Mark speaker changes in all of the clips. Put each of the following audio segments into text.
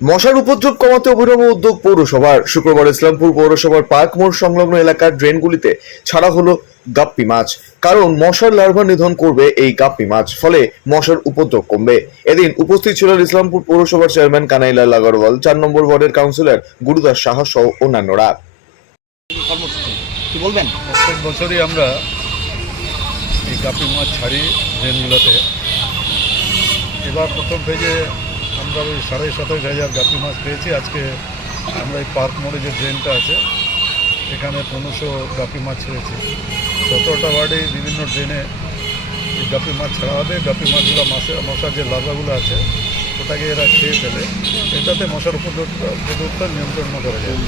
Speaker 1: মশার উপদ্রব কমাতে অভিনব উদ্যোগ পৌরসভার। শুক্রবার ইসলামপুর পৌরসভার পার্ক মোড় সংলগ্ন এলাকার ড্রেনগুলিতে ছাড়া হলো গাপ্পি মাছ। কারণ মশার লার্ভা নিধন করবে এই গাপ্পি মাছ ফলে মশার উপদ্রব কমবে। এদিন উপস্থিত ছিলেন ইসলামপুর পৌরসভার চেয়ারম্যান কানাইলাল আগরওয়াল চার নম্বর ওয়ার্ডের কাউন্সিলর গুরুদাস সাহা সহ অন্যান্যরা।
Speaker 2: বলবেন?
Speaker 3: প্রত্যেক বছরই আমরা এই গাপি মাছ ছাড়ি ড্রেনগুলোতে। এবার প্রথম পেজে ওই সাড়ে সাতাশ হাজার গাপি মাছ পেয়েছি। আজকে আমরা এই পার্ক মোড়ে যে ড্রেনটা আছে এখানে পনেরোশো গাপি মাছ ছেড়েছি সতেরোটা ওয়ার্ডে বিভিন্ন ড্রেনে এই গাপি মাছ ছাড়া হবে। গাপি মাছগুলো মাছের মশার যে লার্ভাগুলো আছে ওটাকে এরা খেয়ে ফেলে। এটাতে মশার উপদ্রব উপদ্রবটা নিয়ন্ত্রণ করা যায়।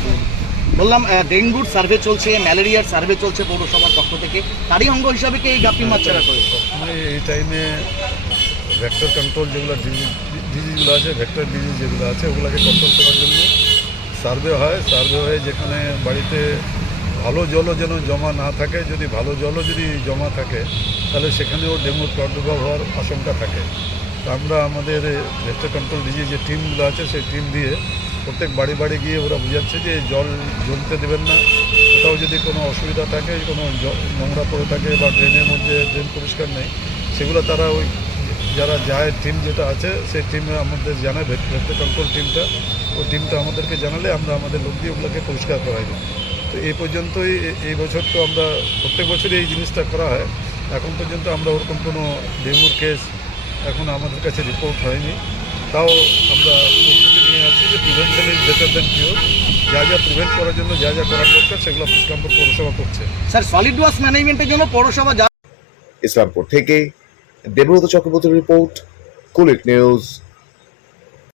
Speaker 2: বললাম ডেঙ্গুর সার্ভে চলছে ম্যালেরিয়ার সার্ভে চলছে পৌরসভার পক্ষ থেকে। তারই অঙ্গ হিসাবে কি এই গাপ্পি মাছ ছাড়া করেছে
Speaker 3: এই টাইমে ভেক্টর কন্ট্রোল যেগুলো ডিজিজগুলো আছে ভেক্টর ডিজিজ যেগুলো আছে, ওগুলোকে কন্ট্রোল করার জন্য সার্ভে হয়। সার্ভে হয়ে যেখানে বাড়িতে ভালো জলও যেন জমা না থাকে, যদি ভালো জলও যদি জমা থাকে, তাহলে সেখানেও ডেঙ্গুর প্রাদুর্ভাব হওয়ার আশঙ্কা থাকে। তো আমরা আমাদের ভেক্টর কন্ট্রোল ডিজিজ যে টিমগুলো আছে, সেই টিম দিয়ে প্রত্যেক বাড়ি বাড়ি গিয়ে ওরা বোঝাচ্ছে যে জল জমতে দেবেন না। কোথাও যদি কোনো অসুবিধা থাকে, কোনো নোংরা পড়ে থাকে বা ড্রেনের মধ্যে ড্রেন পরিষ্কার নেই, সেগুলো তারা ওই যারা যায় টিম যেটা আছে সেই টিমে আমাদের জানায় ভেক্টর কন্ট্রোল টিমটা ওই টিমটা আমাদেরকে জানালে আমরা আমাদের লোক দিয়ে ওগুলোকে পরিষ্কার করাই দিই তো এই পর্যন্তই এ- এই বছর তো আমরা প্রত্যেক বছরই এই জিনিসটা করা হয়। এখন পর্যন্ত আমরা ওরকম কোনো ডেঙ্গুর কেস এখন আমাদের কাছে রিপোর্ট হয়নি। তাও আমরা প্রস্তুতি নিয়ে আছি যে prevention is better than cure যা যা প্রিভেন্ট করার জন্য যা যা করার দরকার সেগুলো ইসলামপুর পৌরসভা করছে।
Speaker 2: স্যার সলিড ওয়াস্ট ম্যানেজমেন্টের জন্য পৌরসভা যা
Speaker 1: ইসলামপুর থেকে দেবব্রত চক্রবর্তীর রিপোর্ট কুলিক নিউজ